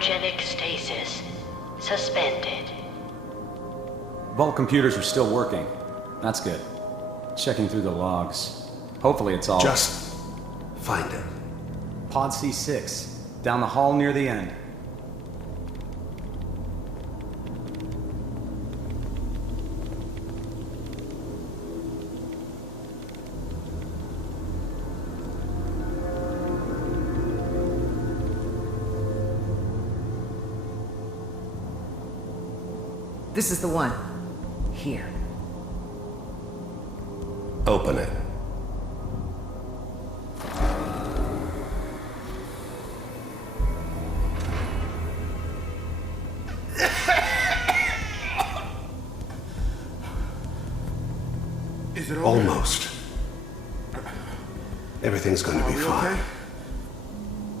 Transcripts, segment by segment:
Cryogenic stasis. Suspended. Vault computers are still working. That's good. Checking through the logs. Hopefully it's all... Just find him. Pod C6. Down the hall near the end. This is the one. Here. Open it. Is it over? Almost. Everything's gonna be Are we fine. okay?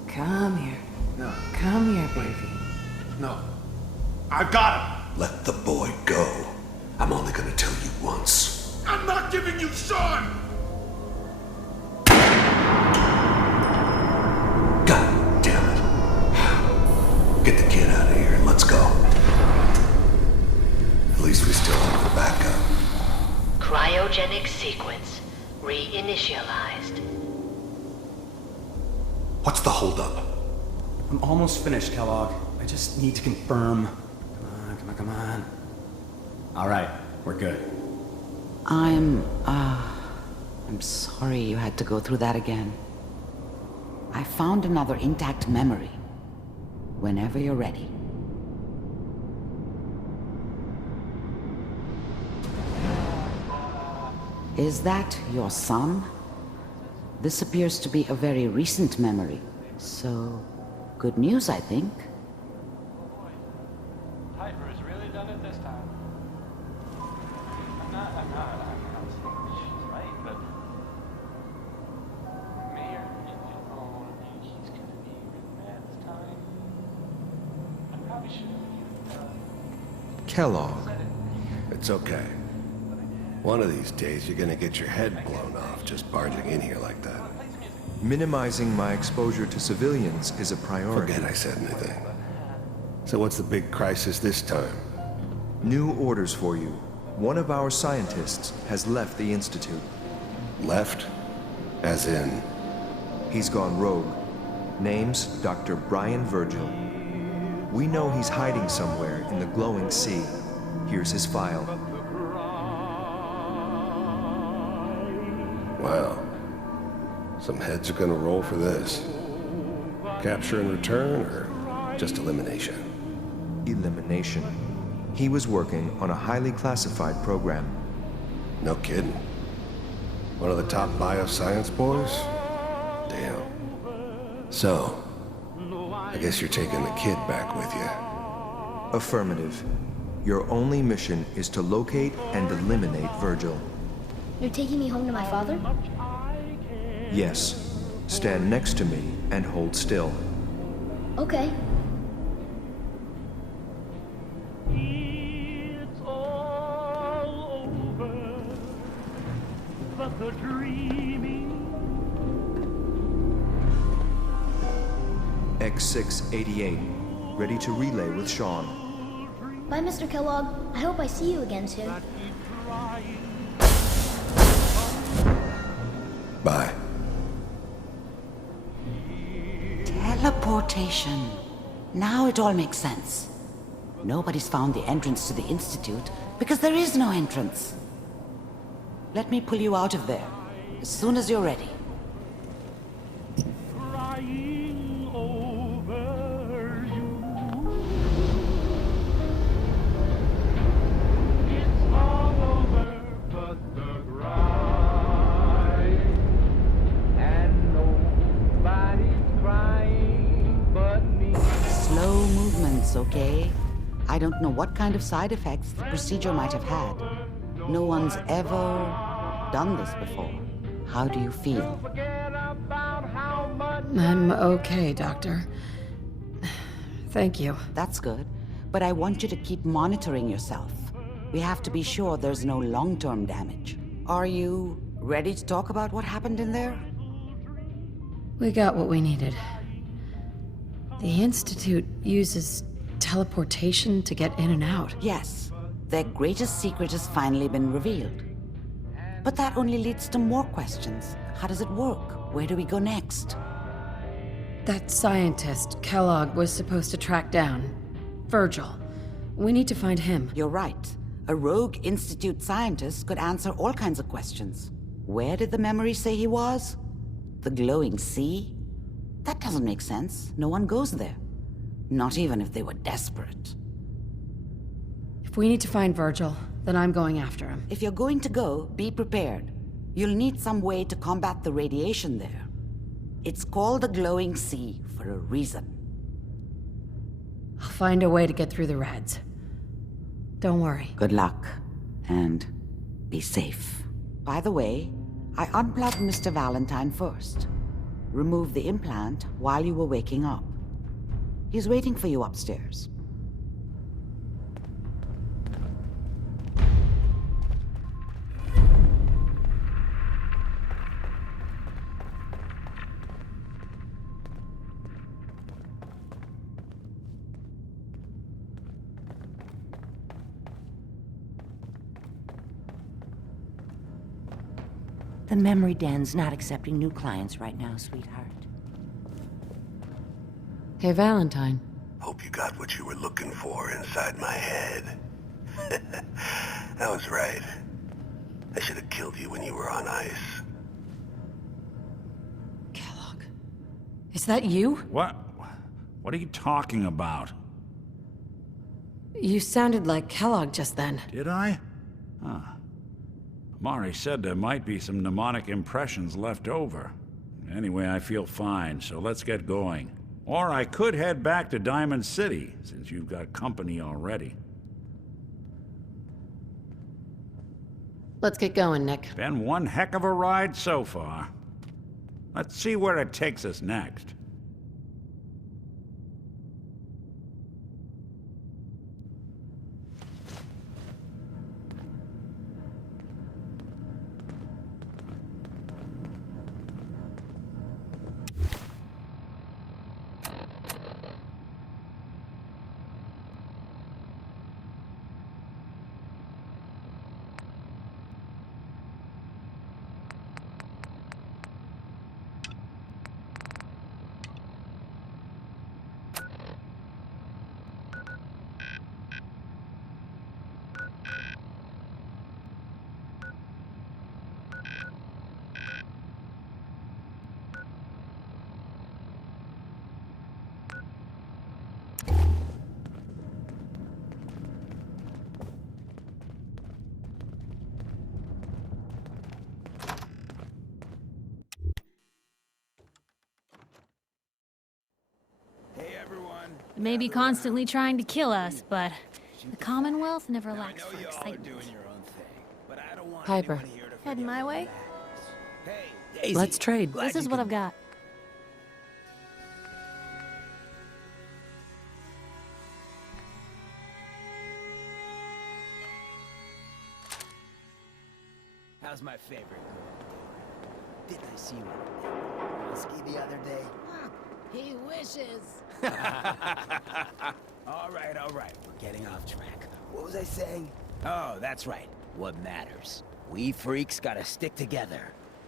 Come here. No. Come here, baby. No. I've got him! Let the boy go. I'm only gonna tell you once. I'm not giving you Sean! God damn it. Get the kid out of here and let's go. At least we still have the backup. Cryogenic sequence reinitialized. What's the holdup? I'm almost finished, Kellogg. I just need to confirm. Come on. All right, we're good. I'm sorry you had to go through that again. I found another intact memory. Whenever you're ready. Is that your son? This appears to be a very recent memory. So, good news, I think. Piper's really done it this time. I'm not saying she's right, but Mayor, he's gonna be really mad this time. I probably shouldn't have Kellogg. said it. It's okay. One of these days you're gonna get your head blown off just barging in here like that. Minimizing my exposure to civilians is a priority. Forget I said anything. So what's the big crisis this time? New orders for you. One of our scientists has left the Institute. Left? As in... He's gone rogue. Name's Dr. Brian Virgil. We know he's hiding somewhere in the glowing sea. Here's his file. Wow. Some heads are gonna roll for this. Capture and return, or just elimination? Elimination. He was working on a highly classified program. No kidding. One of the top bioscience boys? Damn. So, I guess you're taking the kid back with you. Affirmative. Your only mission is to locate and eliminate Virgil. You're taking me home to my father? Yes. Stand next to me and hold still. Okay. It's all over, but the dreaming. X688. Ready to relay with Sean. Bye, Mr. Kellogg. I hope I see you again soon. Bye. Teleportation. Now it all makes sense. Nobody's found the entrance to the Institute because there is no entrance. Let me pull you out of there as soon as you're ready. Crying over you. It's all over, but the cry. And nobody's crying but me. Slow movements, okay? I don't know what kind of side effects the procedure might have had. No one's ever done this before. How do you feel? I'm okay, Doctor. Thank you. That's good. But I want you to keep monitoring yourself. We have to be sure there's no long-term damage. Are you ready to talk about what happened in there? We got what we needed. The Institute uses teleportation to get in and out. Yes, their greatest secret has finally been revealed. But that only leads to more questions. How does it work? Where do we go next? That scientist, Kellogg, was supposed to track down. Virgil. We need to find him. You're right. A rogue Institute scientist could answer all kinds of questions. Where did the memory say he was? The glowing sea? That doesn't make sense. No one goes there. Not even if they were desperate. If we need to find Virgil, then I'm going after him. If you're going to go, be prepared. You'll need some way to combat the radiation there. It's called the glowing sea for a reason. I'll find a way to get through the rads. Don't worry. Good luck, and be safe. By the way, I unplugged Mr. Valentine first. Removed the implant while you were waking up. He's waiting for you upstairs. The memory den's not accepting new clients right now, sweetheart. Hey, Valentine. Hope you got what you were looking for inside my head. I was right. I should have killed you when you were on ice. Kellogg. Is that you? What? What are you talking about? You sounded like Kellogg just then. Did I? Huh. Mari said there might be some mnemonic impressions left over. Anyway, I feel fine, so let's get going. Or I could head back to Diamond City, since you've got company already. Let's get going, Nick. Been one heck of a ride so far. Let's see where it takes us next. May be constantly trying to kill us, but the Commonwealth never lacks for excitement. Piper. Heading my way? Let's trade. This is what I've got. How's my favorite girl? Didn't I see you on Whiskey the other day? He wishes. All right, we're getting off track. What was I saying? Oh, that's right. What matters? We freaks gotta stick together.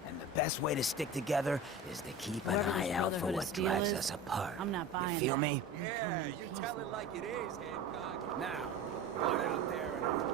And the best way to stick together is to keep an eye out for what drives us apart. I'm not buying You feel that. me? Yeah, you tell it like it is, Hancock. Now, what out there in our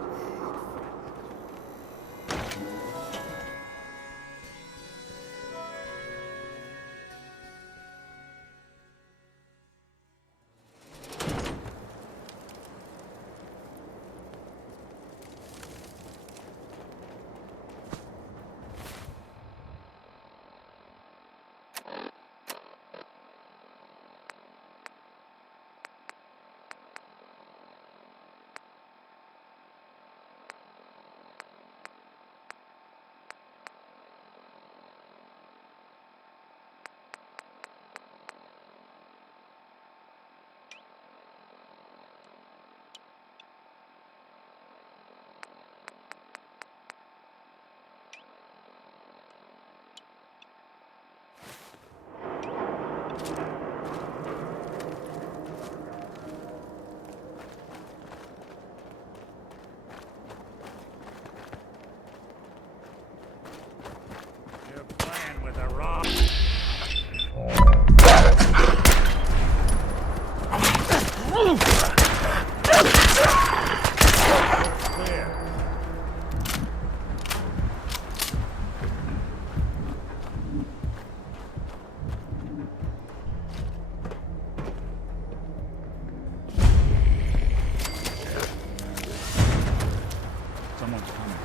Someone's coming.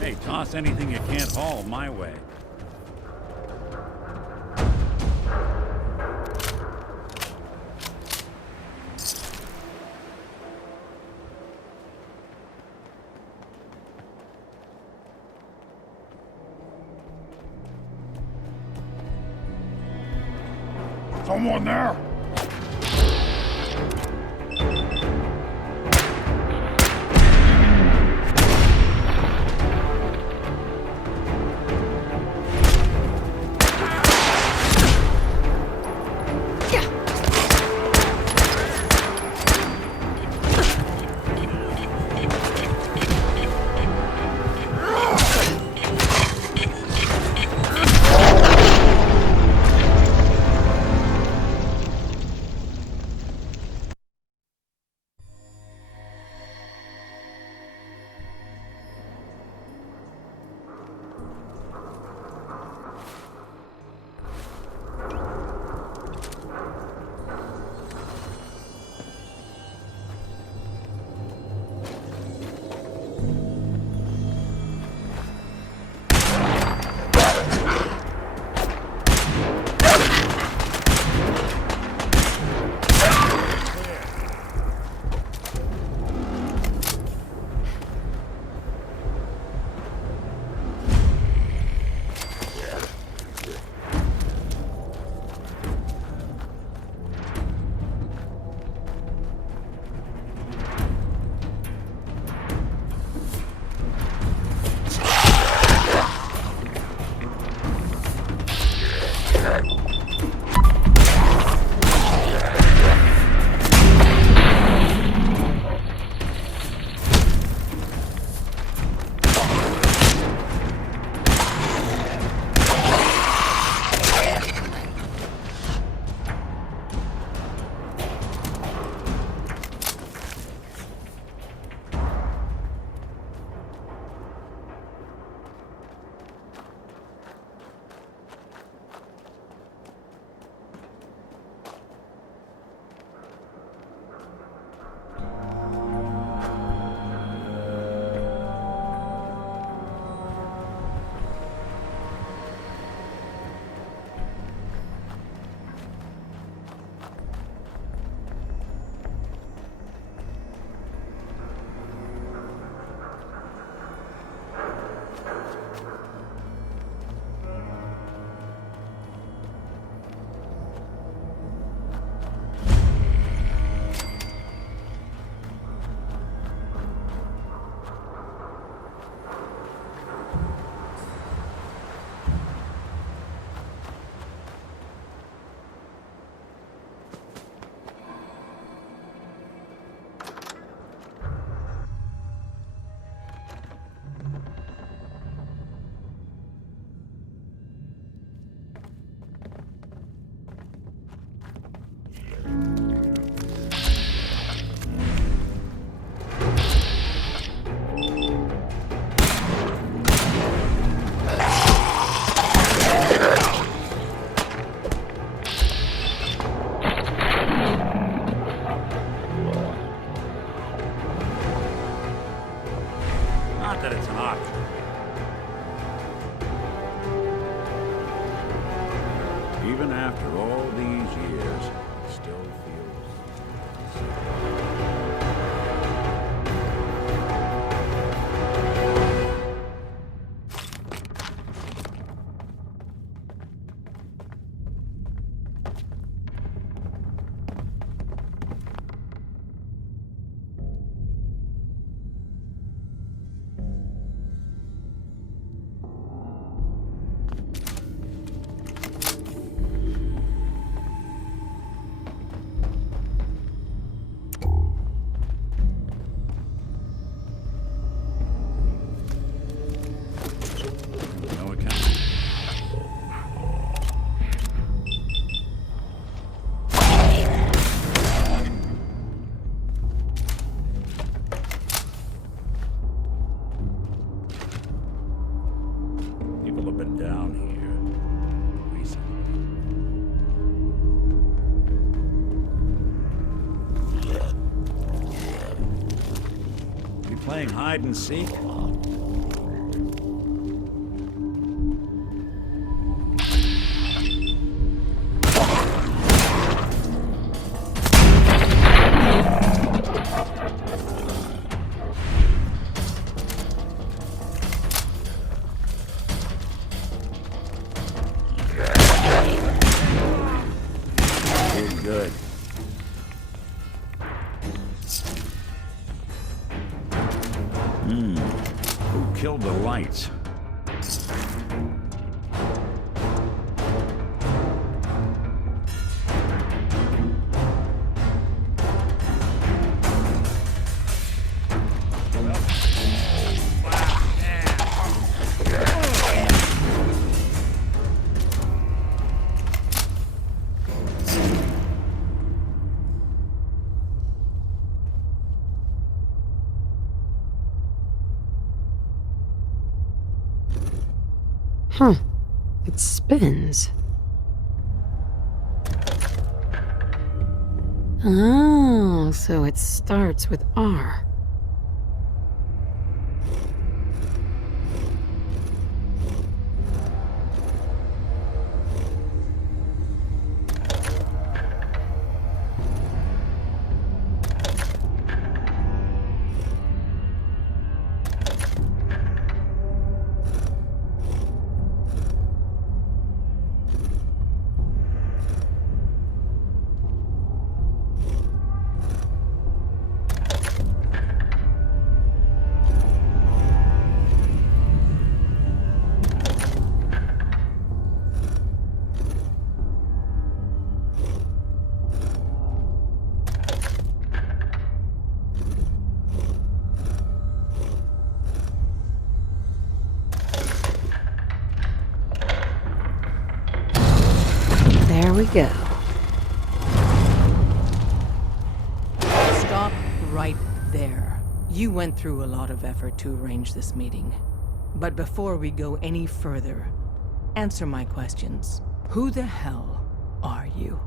Hey, toss anything you can't haul my way. Someone there! Not that it's an option. Even after all these years, it still feels... down here recently. You playing hide and seek? Good. Who killed the lights? Huh. It spins. Oh, so it starts with R. There we go. Stop right there. You went through a lot of effort to arrange this meeting. But before we go any further, answer my questions. Who the hell are you?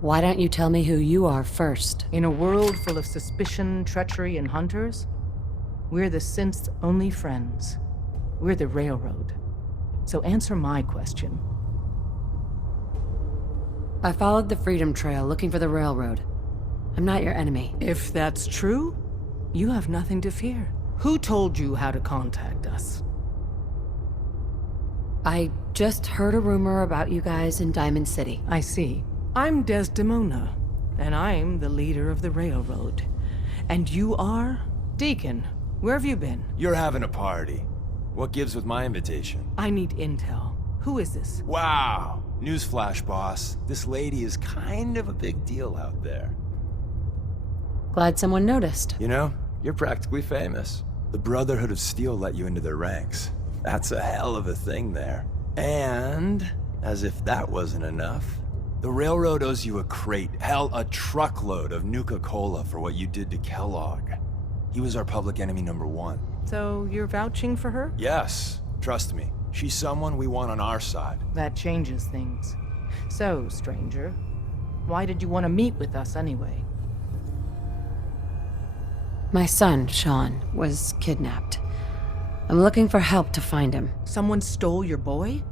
Why don't you tell me who you are first? In a world full of suspicion, treachery, and hunters, we're the synth's only friends. We're the Railroad. So answer my question. I followed the Freedom Trail looking for the Railroad. I'm not your enemy. If that's true, you have nothing to fear. Who told you how to contact us? I just heard a rumor about you guys in Diamond City. I see. I'm Desdemona, and I'm the leader of the Railroad. And you are? Deacon, where have you been? You're having a party. What gives with my invitation? I need intel. Who is this? Wow! Newsflash, boss. This lady is kind of a big deal out there. Glad someone noticed. You know, you're practically famous. The Brotherhood of Steel let you into their ranks. That's a hell of a thing there. And, as if that wasn't enough, the Railroad owes you a crate, hell, a truckload of Nuka-Cola for what you did to Kellogg. He was our public enemy #1. So you're vouching for her? Yes, trust me. She's someone we want on our side. That changes things. So, stranger, why did you want to meet with us anyway? My son, Sean, was kidnapped. I'm looking for help to find him. Someone stole your boy?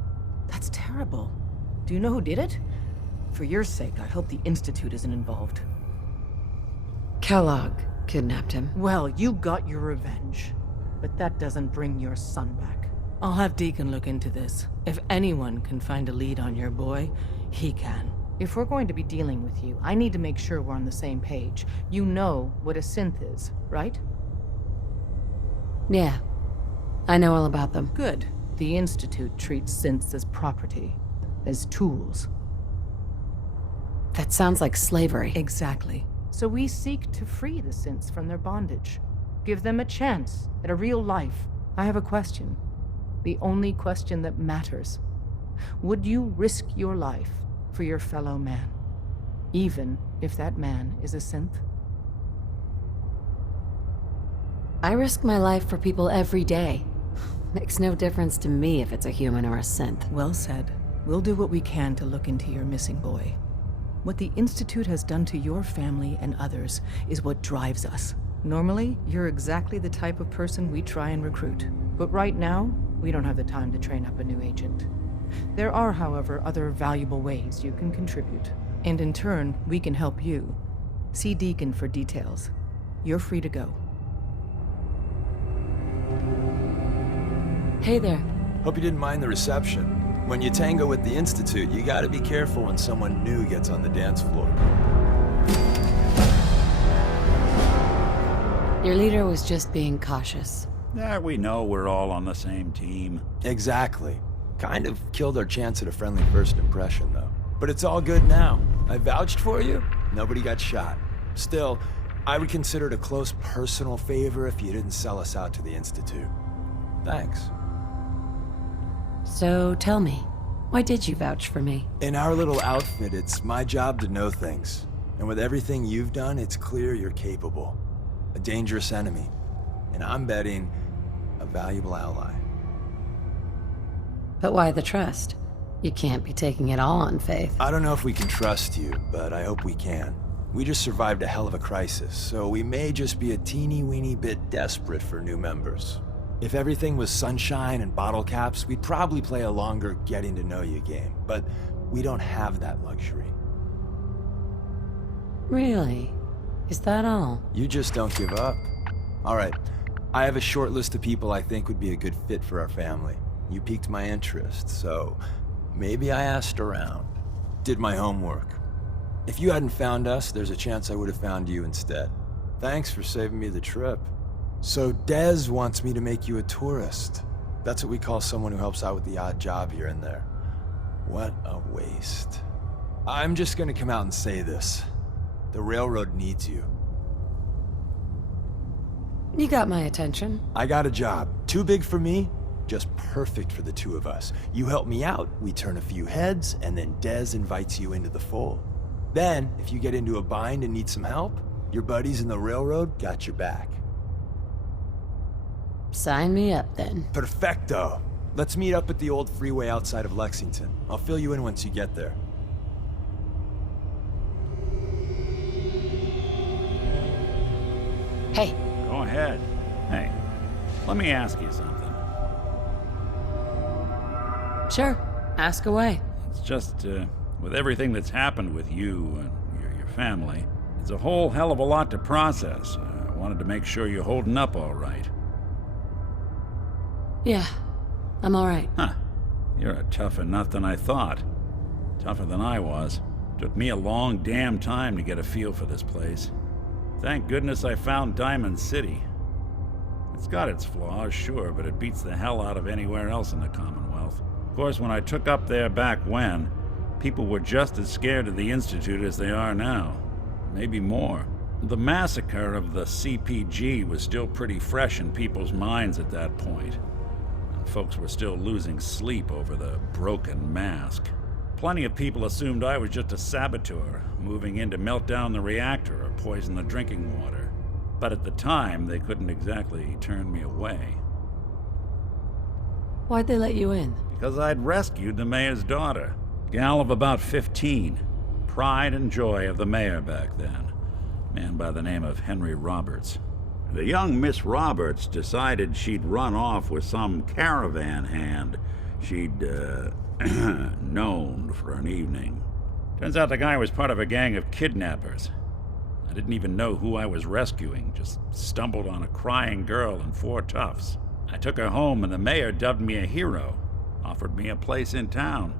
That's terrible. Do you know who did it? For your sake, I hope the Institute isn't involved. Kellogg kidnapped him. Well, you got your revenge. But that doesn't bring your son back. I'll have Deacon look into this. If anyone can find a lead on your boy, he can. If we're going to be dealing with you, I need to make sure we're on the same page. You know what a synth is, right? Yeah. I know all about them. Good. The Institute treats synths as property, as tools. That sounds like slavery. Exactly. So we seek to free the synths from their bondage. Give them a chance at a real life. I have a question. The only question that matters. Would you risk your life for your fellow man? Even if that man is a synth? I risk my life for people every day. Makes no difference to me if it's a human or a synth. Well said. We'll do what we can to look into your missing boy. What the Institute has done to your family and others is what drives us. Normally, you're exactly the type of person we try and recruit. But right now, we don't have the time to train up a new agent. There are, however, other valuable ways you can contribute. And in turn, we can help you. See Deacon for details. You're free to go. Hey there. Hope you didn't mind the reception. When you tango with the Institute, you gotta be careful when someone new gets on the dance floor. Your leader was just being cautious. Yeah, we know we're all on the same team. Exactly. Kind of killed our chance at a friendly first impression, though. But it's all good now. I vouched for you. Nobody got shot. Still, I would consider it a close personal favor if you didn't sell us out to the Institute. Thanks. So tell me, why did you vouch for me? In our little outfit, it's my job to know things. And with everything you've done, it's clear you're capable. A dangerous enemy. And I'm betting a valuable ally. But why the trust? You can't be taking it all on faith. I don't know if we can trust you, but I hope we can. We just survived a hell of a crisis, so we may just be a teeny-weeny bit desperate for new members. If everything was sunshine and bottle caps, we'd probably play a longer getting-to-know-you game, but we don't have that luxury. Really? Is that all? You just don't give up. All right, I have a short list of people I think would be a good fit for our family. You piqued my interest, so maybe I asked around. Did my homework. If you hadn't found us, there's a chance I would have found you instead. Thanks for saving me the trip. So Dez wants me to make you a tourist. That's what we call someone who helps out with the odd job here and there. What a waste. I'm just gonna come out and say this. The railroad needs you. You got my attention. I got a job. Too big for me, just perfect for the two of us. You help me out, we turn a few heads, and then Dez invites you into the fold. Then, if you get into a bind and need some help, your buddies in the railroad got your back. Sign me up, then. Perfecto. Let's meet up at the old freeway outside of Lexington. I'll fill you in once you get there. Hey. Go ahead. Hey, let me ask you something. Sure. Ask away. It's just, with everything that's happened with you and your family, it's a whole hell of a lot to process. I wanted to make sure you're holding up all right. Yeah, I'm all right. Huh. You're a tougher nut than I thought. Tougher than I was. Took me a long damn time to get a feel for this place. Thank goodness I found Diamond City. It's got its flaws, sure, but it beats the hell out of anywhere else in the Commonwealth. Of course, when I took up there back when, people were just as scared of the Institute as they are now. Maybe more. The massacre of the CPG was still pretty fresh in people's minds at that point. Folks were still losing sleep over the broken mask. Plenty of people assumed I was just a saboteur, moving in to melt down the reactor or poison the drinking water. But at the time, they couldn't exactly turn me away. Why'd they let you in? Because I'd rescued the mayor's daughter. Gal of about 15. Pride and joy of the mayor back then. Man by the name of Henry Roberts. The young Miss Roberts decided she'd run off with some caravan hand she'd, known for an evening. Turns out the guy was part of a gang of kidnappers. I didn't even know who I was rescuing, just stumbled on a crying girl and 4 toughs. I took her home and the mayor dubbed me a hero, offered me a place in town.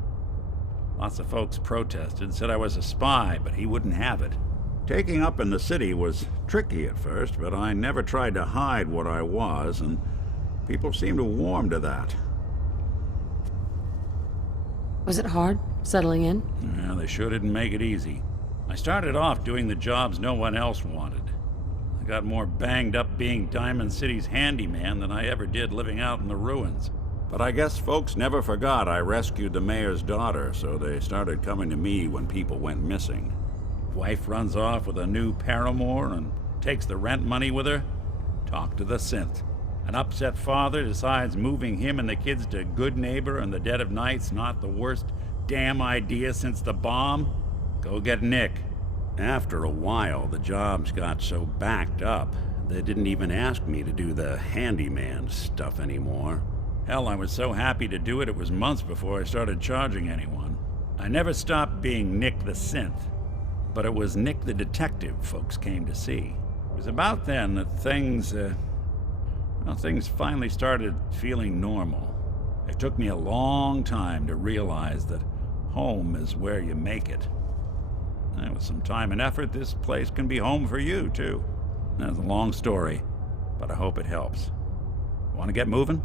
Lots of folks protested, said I was a spy, but he wouldn't have it. Taking up in the city was tricky at first, but I never tried to hide what I was, and people seemed to warm to that. Was it hard, settling in? Yeah, they sure didn't make it easy. I started off doing the jobs no one else wanted. I got more banged up being Diamond City's handyman than I ever did living out in the ruins. But I guess folks never forgot I rescued the mayor's daughter, so they started coming to me when people went missing. Wife runs off with a new paramour and takes the rent money with her. Talk to the synth. An upset father decides moving him and the kids to Good Neighbor in the dead of night's not the worst damn idea since the bomb? Go get Nick. After a while, the jobs got so backed up, they didn't even ask me to do the handyman stuff anymore. Hell, I was so happy to do it, it was months before I started charging anyone. I never stopped being Nick the Synth, but it was Nick the Detective folks came to see. It was about then that things finally started feeling normal. It took me a long time to realize that home is where you make it. And with some time and effort, this place can be home for you, too. That's a long story, but I hope it helps. Want to get moving?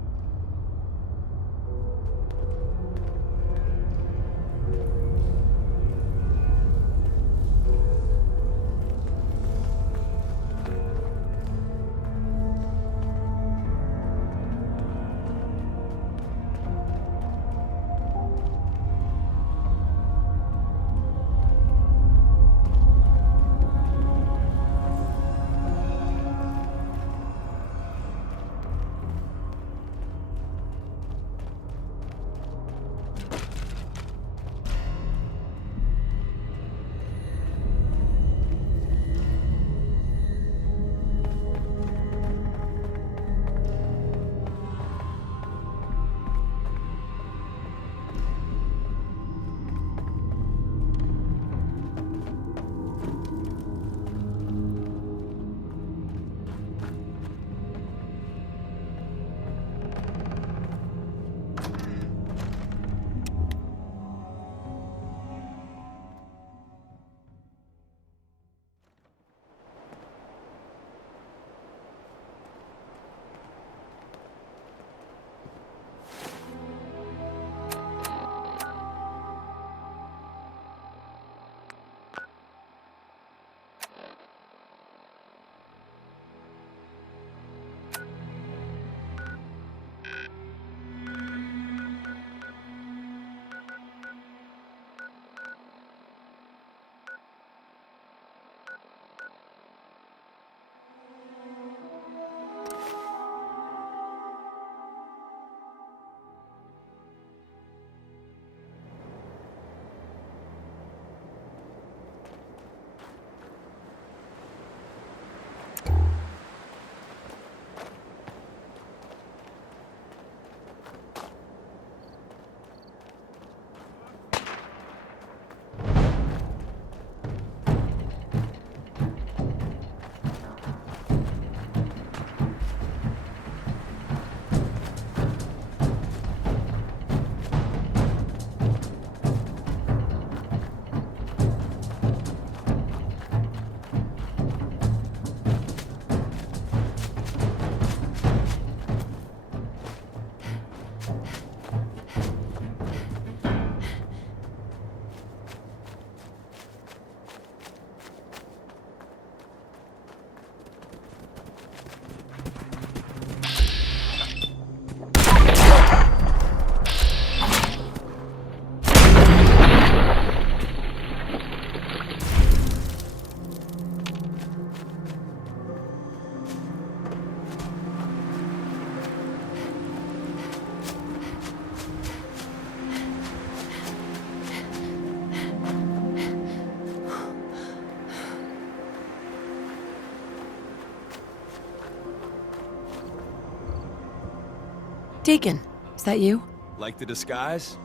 Deacon, is that you? Like the disguise?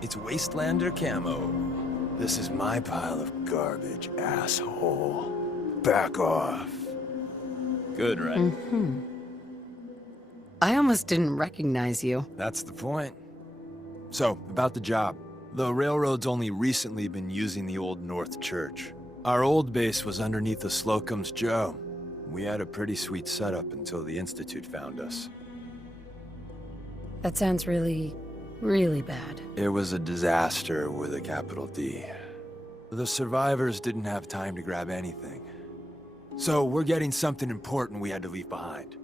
It's Wastelander camo. This is my pile of garbage, asshole. Back off. Good, right? Mm-hmm. I almost didn't recognize you. That's the point. So, about the job. The railroad's only recently been using the Old North Church. Our old base was underneath the Slocum's Joe. We had a pretty sweet setup until the Institute found us. That sounds really, really bad. It was a disaster with a capital D. The survivors didn't have time to grab anything. So we're getting something important we had to leave behind.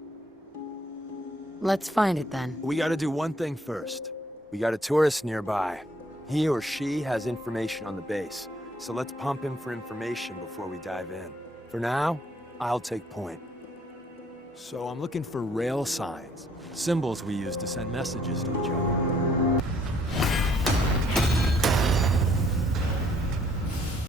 Let's find it then. We gotta do one thing first. We got a tourist nearby. He or she has information on the base, so let's pump him for information before we dive in. For now, I'll take point. So I'm looking for rail signs. Symbols we use to send messages to each other.